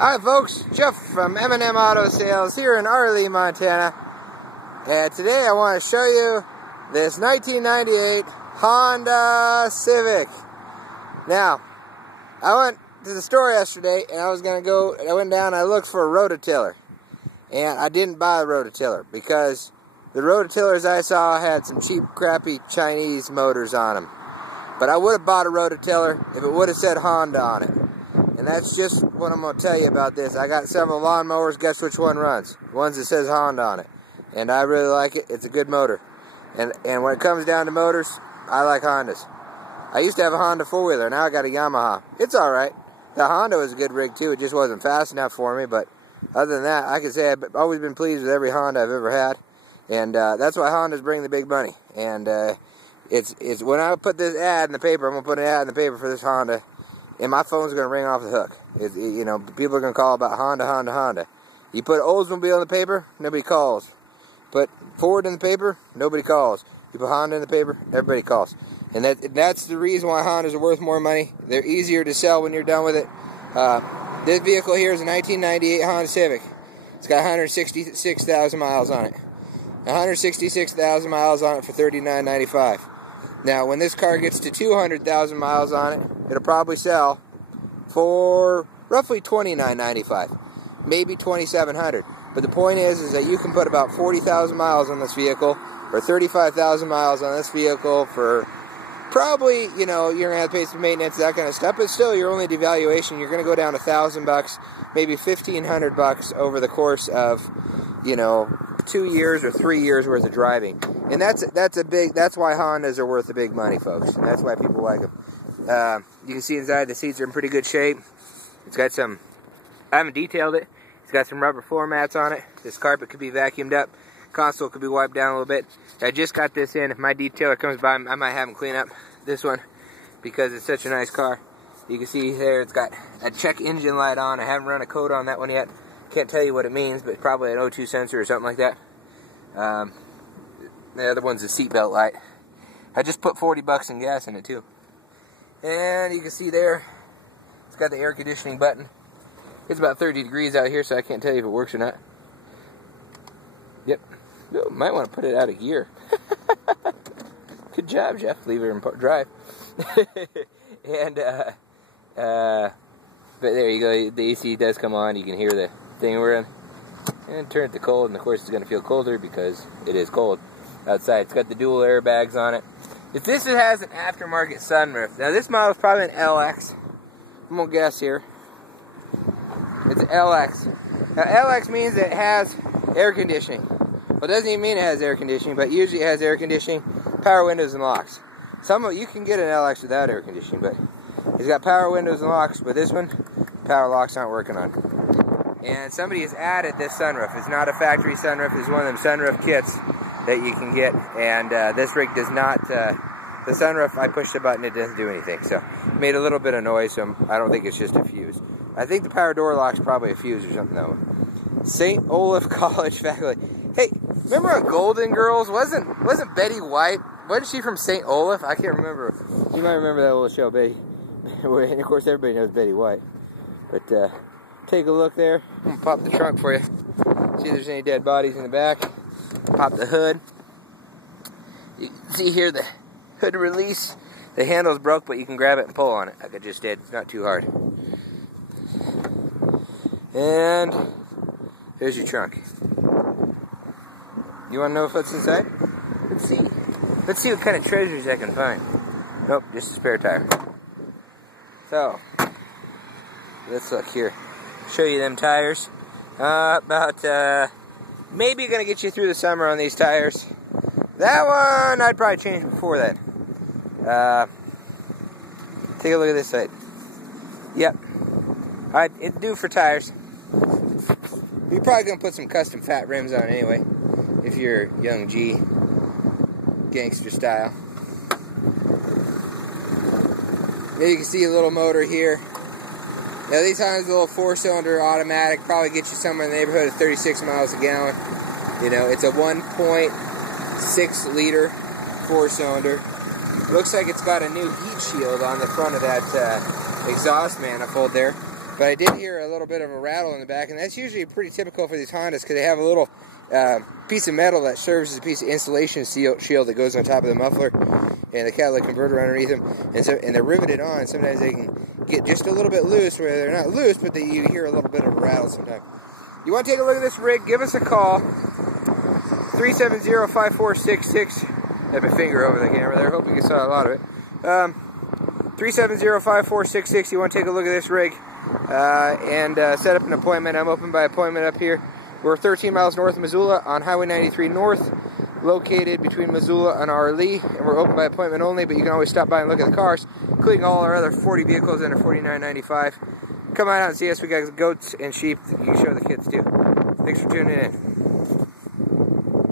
Hi folks, Jeff from M&M Auto Sales here in Arley, Montana. And today I want to show you this 1998 Honda Civic. Now, I went to the store yesterday and I went down and I looked for a rototiller. And I didn't buy a rototiller because the rototillers I saw had some cheap, crappy Chinese motors on them. But I would have bought a rototiller if it would have said Honda on it. And that's just what I'm going to tell you about this. I got several lawnmowers. Guess which one runs? The ones that says Honda on it. And I really like it. It's a good motor. And when it comes down to motors, I like Hondas. I used to have a Honda four-wheeler. Now I got a Yamaha. It's alright. The Honda was a good rig too. It just wasn't fast enough for me. But other than that, I can say I've always been pleased with every Honda I've ever had. And that's why Hondas bring the big money. And it's when I put this ad in the paper, I'm going to put an ad in the paper for this Honda. And my phone's going to ring off the hook. You know, people are going to call about Honda, Honda, Honda. You put Oldsmobile in the paper, nobody calls. Put Ford in the paper, nobody calls. You put Honda in the paper, everybody calls. And that's the reason why Hondas are worth more money. They're easier to sell when you're done with it. This vehicle here is a 1998 Honda Civic. It's got 166,000 miles on it. 166,000 miles on it for $39.95. Now, when this car gets to 200,000 miles on it, it'll probably sell for roughly $29.95, maybe $2,700. But the point is that you can put about 40,000 miles on this vehicle, or 35,000 miles on this vehicle for probably, you know, you're gonna have to pay some maintenance, that kind of stuff. But still, your only devaluation, you're gonna go down $1,000, maybe $1,500 over the course of, you know, 2 years or 3 years worth of driving. And that's why Hondas are worth the big money, folks. And that's why people like them. You can see inside the seats are in pretty good shape. It's got some, I haven't detailed it. It's got some rubber floor mats on it. This carpet could be vacuumed up. Console could be wiped down a little bit. I just got this in. If my detailer comes by, I might have him clean up this one because it's such a nice car. You can see there it's got a check engine light on. I haven't run a code on that one yet. Can't tell you what it means, but probably an O2 sensor or something like that. The other one's a seatbelt light. I just put $40 in gas in it too. And you can see there, it's got the air conditioning button. It's about 30 degrees out here, so I can't tell you if it works or not. Yep. Oh, might want to put it out of gear. Good job, Jeff. Leave it in drive. And but there you go. The AC does come on. You can hear the thing we're in. And turn it to cold, and of course it's going to feel colder because it is cold outside. It's got the dual airbags on it. If this has an aftermarket sunroof, now this model is probably an LX. I'm going to guess here. It's an LX. Now LX means it has air conditioning. Well, it doesn't even mean it has air conditioning, but usually it has air conditioning, power windows and locks. You can get an LX without air conditioning, but it's got power windows and locks, but this one, power locks aren't working on. And somebody has added this sunroof. It's not a factory sunroof. It's one of them sunroof kits that you can get. And this rig does not, the sunroof, I pushed the button, it doesn't do anything. So it made a little bit of noise, so I don't think it's just a fuse. I think the power door lock's probably a fuse or something though. St. Olaf College faculty. Hey, remember on Golden Girls? Wasn't Betty White? Wasn't she from St. Olaf? I can't remember. You might remember that little show, Betty. And of course everybody knows Betty White. But take a look there. I'm going to pop the trunk for you. See if there's any dead bodies in the back. Pop the hood. You can see here the hood release. The handle's broke, but you can grab it and pull on it like I just did. It's not too hard. And here's your trunk. You want to know what's inside? Let's see. Let's see what kind of treasures I can find. Nope, just a spare tire. So, let's look here. Show you them tires. Maybe gonna get you through the summer on these tires. That one I'd probably change before then. Take a look at this side. Yep. It's due for tires. You're probably gonna put some custom fat rims on anyway, if you're young G, gangster style. There you can see a little motor here. Now these Hondas, a little 4-cylinder automatic, probably get you somewhere in the neighborhood of 36 miles a gallon. You know, it's a 1.6 liter 4-cylinder. Looks like it's got a new heat shield on the front of that exhaust manifold there. But I did hear a little bit of a rattle in the back, and that's usually pretty typical for these Hondas because they have a little piece of metal that serves as a piece of insulation shield that goes on top of the muffler and the catalytic converter underneath them. And they're riveted on. Sometimes they can get just a little bit loose, where they're not loose, but you hear a little bit of a rattle sometimes. You want to take a look at this rig, give us a call. 370-5466. I have my finger over the camera there. Hope you can saw a lot of it. 370-5466. You want to take a look at this rig and set up an appointment. I'm open by appointment up here. We're 13 miles north of Missoula on Highway 93 North, located between Missoula and Arlee, and we're open by appointment only, but you can always stop by and look at the cars, including all our other 40 vehicles under $49.95. Come on out and see us. We got goats and sheep you can show the kids too. Thanks for tuning in.